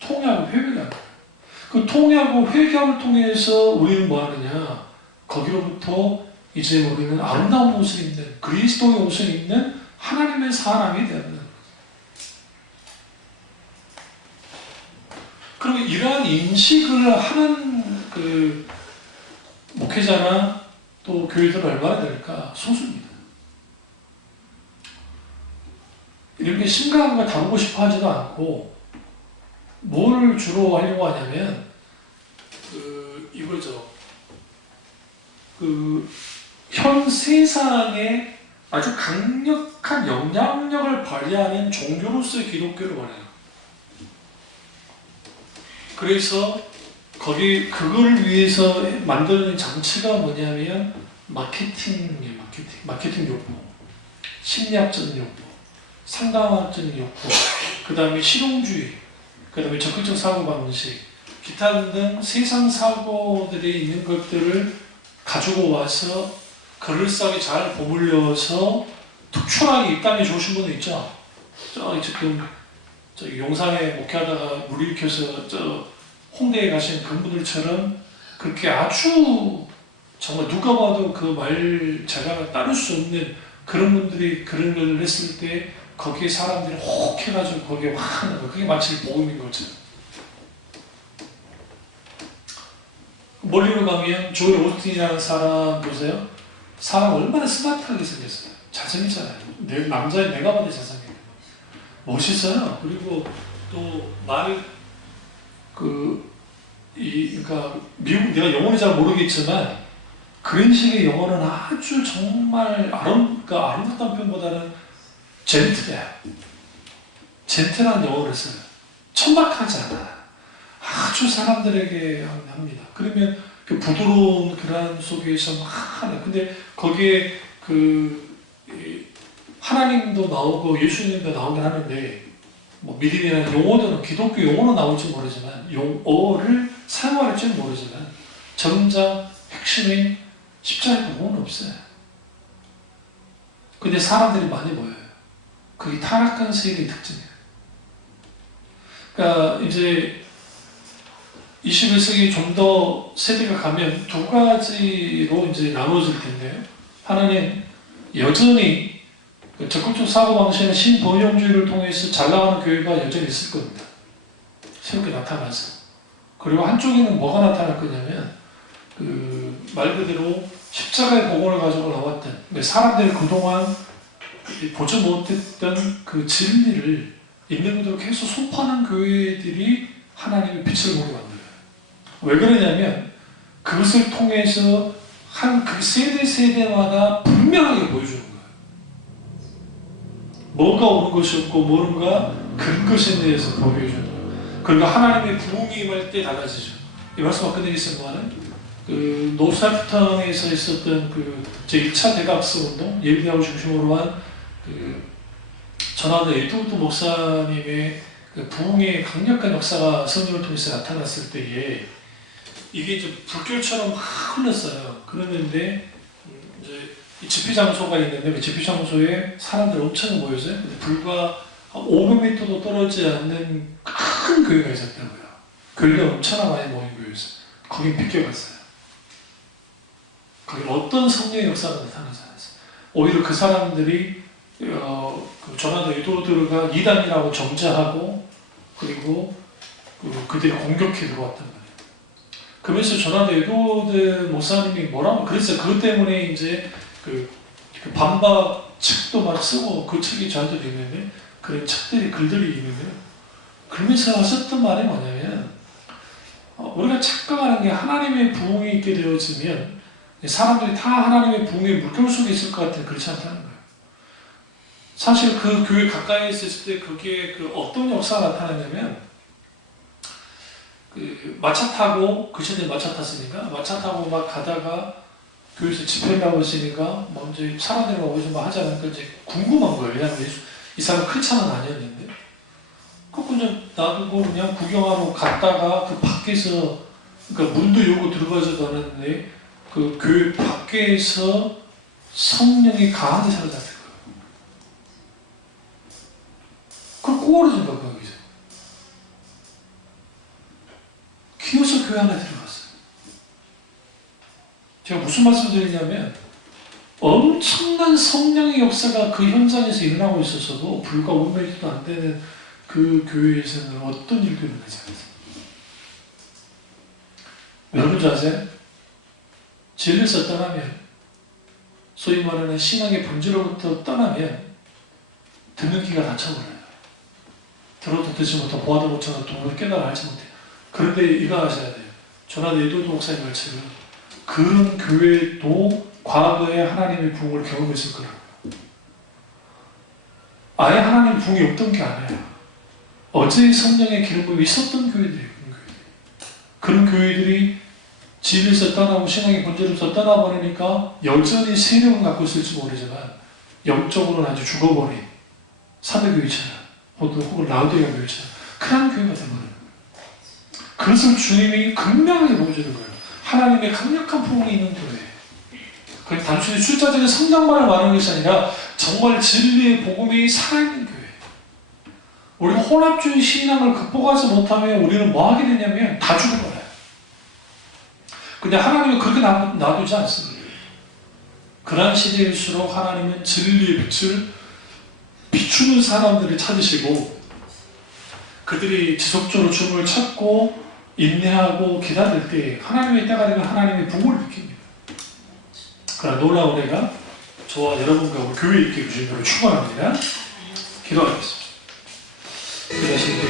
통회하고 회개하는 거예요. 그 통회하고 회개함을 통해서 우리는 뭐 하느냐? 거기로부터 이제 우리는 아름다운 옷을 입는 그리스도의 옷을 입는 하나님의 사람이 되는 거예요. 그리고 이러한 인식을 하는 그 목회자나 또 교회들은 얼마나 될까? 소수입니다. 이런 게 심각한 걸 다루고 싶어 하지도 않고 뭘 주로 하려고 하냐면 이거죠. 현 세상에 아주 강력한 영향력을 발휘하는 종교로서의 기독교를 원해요. 그래서 그걸 위해서 만드는 장치가 뭐냐면 마케팅이에요. 마케팅 욕구, 심리학적인 욕구, 상담학적인 욕구, 그 다음에 실용주의, 그 다음에 적극적 사고방식, 기타 등등 세상 사고들이 있는 것들을 가지고 와서 그럴싸하게 잘 버무려서 특출하게 입담이 좋으신 분들 있죠. 지금 용산에 목회하다가 물 일으켜서 홍대에 가신 그분들처럼 그렇게 아주 정말 누가 봐도 그 말 제가 따를 수 없는 그런 분들이 그런 걸 했을 때 거기에 사람들이 혹 해가지고 거기에 확 하는 거. 그게 마치 복음인 거죠. 멀리로 가면 조엘 오스틴이라는 사람 보세요. 사람 얼마나 스마트하게 생겼어요. 잘생겼잖아요. 남자의 내가 봐도 잘생겨요. 멋있어요. 그리고 또 그러니까 미국 내가 영어는 잘 모르겠지만 그런 식의 영어는 아주 정말 아름답다는 표현보다는 젠틀한 영어를 써요. 천박하지 않아. 아주 사람들에게 합니다. 그러면 그 부드러운 그런 속에서 막 하네. 근데 거기에 하나님도 나오고 예수님도 나오긴 하는데 뭐 믿음이나 용어들은 기독교 용어는 나올지 모르지만 용어를 사용할지는 모르지만 정작 핵심인 십자가의 복음은 없어요. 근데 사람들이 많이 보여요. 그게 타락한 세계의 특징이에요. 그러니까 이제 21세기 좀 더 세대가 가면 두 가지로 이제 나눠질 텐데요. 하나는 여전히 적극적 사고방식이나 신번영주의를 통해서 잘 나가는 교회가 여전히 있을 겁니다. 새롭게 나타나서. 그리고 한쪽에는 뭐가 나타날 거냐면 말 그대로 십자가의 복음을 가지고 나왔던 사람들이 그동안 보지 못했던 그 진리를 있는 그대로 계속 소파하는 교회들이 하나님의 빛을 보게 만들어요. 왜 그러냐면 그것을 통해서 그 세대마다 분명하게 보여주는 거예요. 뭐가 옳은 것이 없고 뭔가 근 것에 대해서 보여주는 거예요. 그리고 하나님의 부흥이 임할 때 달라지죠. 이 말씀 끝내겠습니다만 노사프턴에서 있었던 제 1차 대각서 운동, 예비대학을 중심으로 한 전하는 에드워드 목사님의 그 부흥의 강력한 역사가 성령을 통해서 나타났을 때에 이게 좀 불길처럼 막 흘렀어요. 그러는데 이제 이 집회 장소가 있는데 그 집회 장소에 사람들 엄청 모였어요. 근데 불과 500m도 떨어지지 않는 큰 교회가 있었다고요. 교회가 엄청나 많이 모인 교회였어요. 거긴 비껴갔어요. 거기 어떤 성령의 역사가 나타나지 않았어요. 오히려 그 사람들이 그 조나단 에드워드가 이단이라고 정죄하고 그리고 그들이 공격해 들어왔단 말이에요. 그러면서 조나단 에드워드 목사님이 뭐라고 그랬어요. 그것 때문에 이제 그 반박 책도 막 쓰고 그 책이 저한테 있는데 그런 책들이 글들이 있는데요. 그러면서 하셨던 말이 뭐냐면 우리가 착각하는 게 하나님의 부흥이 있게 되어지면 사람들이 다 하나님의 부흥의 물결 속에 있을 것 같아요. 그렇지 않다는 거예요. 사실 그 교회 가까이 있을 때 그게 그 어떤 역사가 나타나냐면 그 마차 타고 그 시대에 마차 탔으니까 마차 타고 막 가다가 교회에서 집회 나오시니까 먼저 사람들이 오지 마 하자니까 이제 궁금한 거예요. 왜냐하면 이 사람 크리스찬은 아니었는데 그거 그냥 놔두고 그냥 구경하러 갔다가 그 밖에서 그러니까 문도 열고 들어가지도 않았는데 그 교회 밖에서 성령이 강하게 사라졌던 거예요. 그걸 꼬그러진 거예요. 거기서 기어서 교회 안에 들어갔어요. 제가 무슨 말씀 드리냐면 엄청난 성령의 역사가 그 현장에서 일어나고 있었어도 불과 5m도 안 되는 그 교회에서는 어떤 일도 일어나지 않았어요. 여러분 줄 아세요? 진리에서 떠나면 소위 말하는 신앙의 본질로부터 떠나면 듣는 귀가 닫혀버려요. 들어도 듣지 못하고 보아도 못하고 도무지 깨달아 알지 못해요. 그런데 이거 아셔야 돼요. 조나단 에드워드 목사님 말처럼 그런 교회도 과거에 하나님의 부흥을 경험했을 거라고. 아예 하나님의 부흥이 없던 게 아니에요. 어제 성령의 기름 부음이 있었던 교회들이에요. 그런 교회들이 진리에서 떠나고 신앙의 본질에서 떠나버리니까 여전히 세력은 갖고 있을지 모르지만 영적으로는 아주 죽어버린 사도교회처럼 혹은 라우디게아 교회처럼 그런 교회가 되버려요. 그것을 주님이 극명하게 보여주는 거예요. 하나님의 강력한 부흥이 있는 교회. 그게 단순히 숫자적인 성장만을 말하는 것이 아니라 정말 진리의 복음이 살아있는 교회. 우리가 혼합주의 신앙을 극복하지 못하면 우리는 뭐 하게 되냐면 다 죽어버려요. 근데 하나님은 그렇게 놔두지 않습니다. 그러한 시대일수록 하나님은 진리의 빛을 비추는 사람들을 찾으시고 그들이 지속적으로 주님을 찾고 인내하고 기다릴 때 하나님의 때가 되면 하나님의 부흥을 느낍니다. 그러나 놀라운 애가 저와 여러분과 우리 교회에 있게 주신 것을 축원합니다. 기도하겠습니다. 그러신